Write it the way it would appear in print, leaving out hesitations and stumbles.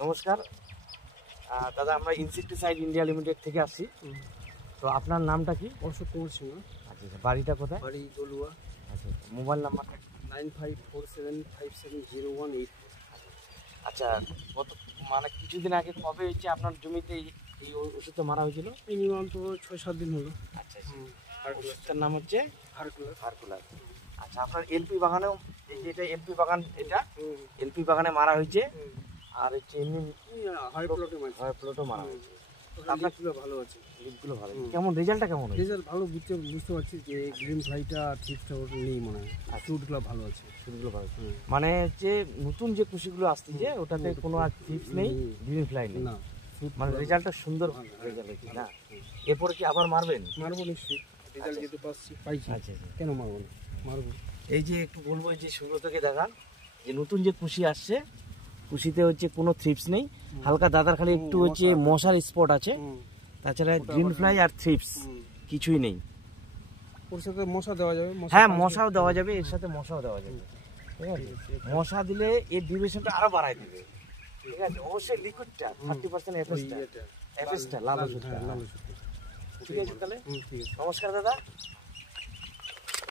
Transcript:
নমস্কার দাদা, আমরা ইনসেক্টিসাইড ইন্ডিয়া লিমিটেড থেকে আসছি। তো আপনার নামটা কি? অশোক কুমার সিংহ। আচ্ছা, বাড়িটা কোথায়? বাড়ি দলুয়া। আচ্ছা, মোবাইল নাম্বারটা? 9547570184। আচ্ছা, কত মানে কিছুদিন আগে কবে হচ্ছে আপনার জমিতে এই ওষুধটা মারা হয়েছিল? মিনিমাম তো 6-7 দিন হলো। আচ্ছা, ওষুধটার নাম হচ্ছে হারকুলার। আচ্ছা, আপনার এলপি বাগানেও এই যে এটা এলপি বাগান, এটা এলপি বাগানে মারা হয়েছে, আর হচ্ছে এমনি হাই প্লটও মারা হয়েছে। আপনার ভালো আছে, লিপগুলো ভালো। কেমন রেজাল্টটা কেমন? রেজাল্ট ভালো, বুঝতে পারছি যে গ্রিন ফ্লাইটা ঠিকঠাক নেই মনে হয়। ফ্রুটগুলো ভালো আছে, শুটগুলো ভালো। মানে হচ্ছে নতুন যে কুশিগুলো আসছে ওটাতে কোনো আর টিপস নেই, গ্রিন ফ্লাই নেই না। মানে রেজাল্টটা সুন্দর রেজাল্ট হয়েছে না? এরপরে কি আবার মারবেন? মারবো নিশ্চয়ই, রেজাল্ট যেতে পাইছি। আচ্ছা, কেন মারবো না, মারবো। এই যে একটু বলবো যে শুরু থেকে দেখান যে নতুন যে কুশি আসছে, কুশিতে হচ্ছে কোনো থ্রিপস নেই, হালকা দাদার খালি একটু হচ্ছে মশার স্পট আছে, তাছাড়া গ্রিন ফ্লাই আর থ্রিপস কিছুই নেই। ওর সাথে মশা দেওয়া যাবে? হ্যাঁ, মশাও দেওয়া যাবে, এর সাথে মশাও দেওয়া যাবে। ঠিক আছে, মশা দিলে এর ডিউরেশনটা আরো বাড়ায় দিবে। ঠিক আছে, অবশ্যই লিকুইডটা 30% এফএসটা লাল ওষুধটা। ঠিক আছে, তাহলে নমস্কার দাদা।